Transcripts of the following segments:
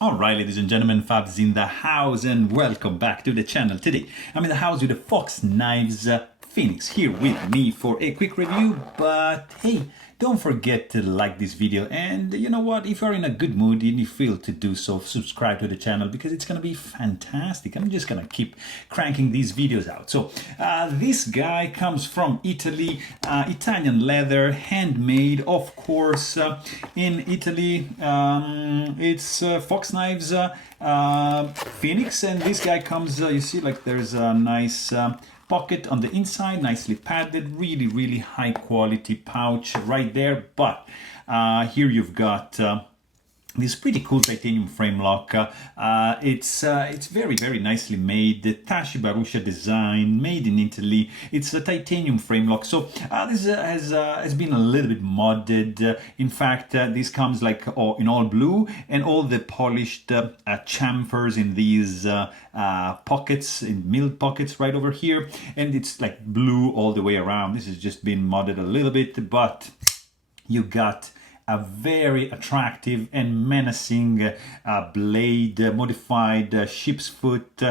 Alright, ladies and gentlemen, Fab's in the house and welcome back to the channel. Today I'm in the house with the Pocketknife Phoenix here with me for a quick review, but hey, don't forget to like this video, and you know what, if you're in a good mood and you feel to do so, subscribe to the channel because it's gonna be fantastic. I'm just gonna keep cranking these videos out. So this guy comes from Italy, Italian leather, handmade, of course, in Italy. It's Pocketknives Phoenix, and this guy comes, you see, like there's a nice pocket on the inside, nicely padded, really high quality pouch right there. But here you've got this pretty cool titanium frame lock. It's very nicely made. The Tashi Barusha design, made in Italy. It's a titanium frame lock. So this has been a little bit modded. In fact, this comes like in all blue, and all the polished chamfers in these pockets, in milled pockets right over here, and it's like blue all the way around. This has just been modded a little bit, but you got a very attractive and menacing blade, modified ship's foot,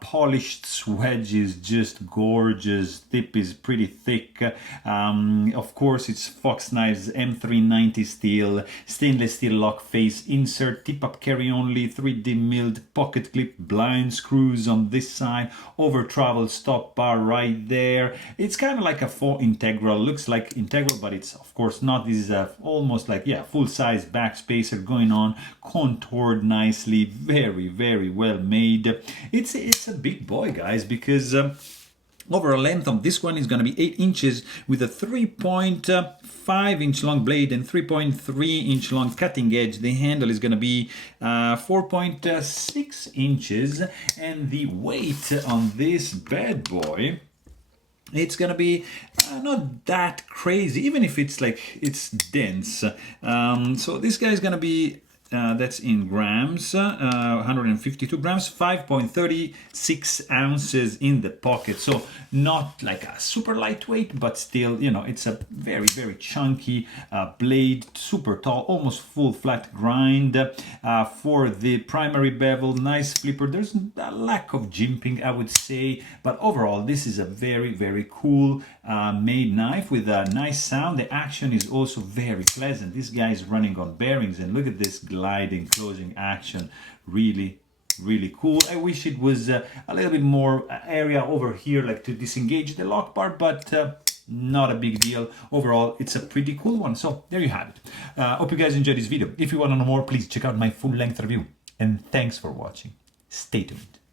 polished swedge is just gorgeous, tip is pretty thick. Of course, it's Pocketknives M390 steel, stainless steel lock face insert, tip-up carry only, 3D milled pocket clip blind screws on this side, over travel stop bar right there. It's kind of like a full integral, looks like integral, but it's of course not. This is almost like, yeah, full-size back spacer going on, contoured nicely, very well made. It's a big boy, guys, because over a length of this one is going to be 8 inches with a 3.5 inch long blade and 3.3 inch long cutting edge. The handle is going to be 4.6 inches, and the weight on this bad boy, it's gonna be not that crazy, even if it's like it's dense. So this guy is gonna be that's in grams, 152 grams, 5.36 ounces in the pocket. So not like a super lightweight, but still, you know, it's a very chunky blade, super tall, almost full flat grind. For the primary bevel, nice flipper. There's a lack of jimping, I would say, but overall this is a very cool made knife with a nice sound. The action is also very pleasant. This guy is running on bearings, and look at this gliding closing action. Really cool. I wish it was a little bit more area over here, like to disengage the lock bar, but not a big deal. Overall, it's a pretty cool one. So there you have it. Hope you guys enjoyed this video. If you want to know more, please check out my full-length review, and thanks for watching. Stay tuned.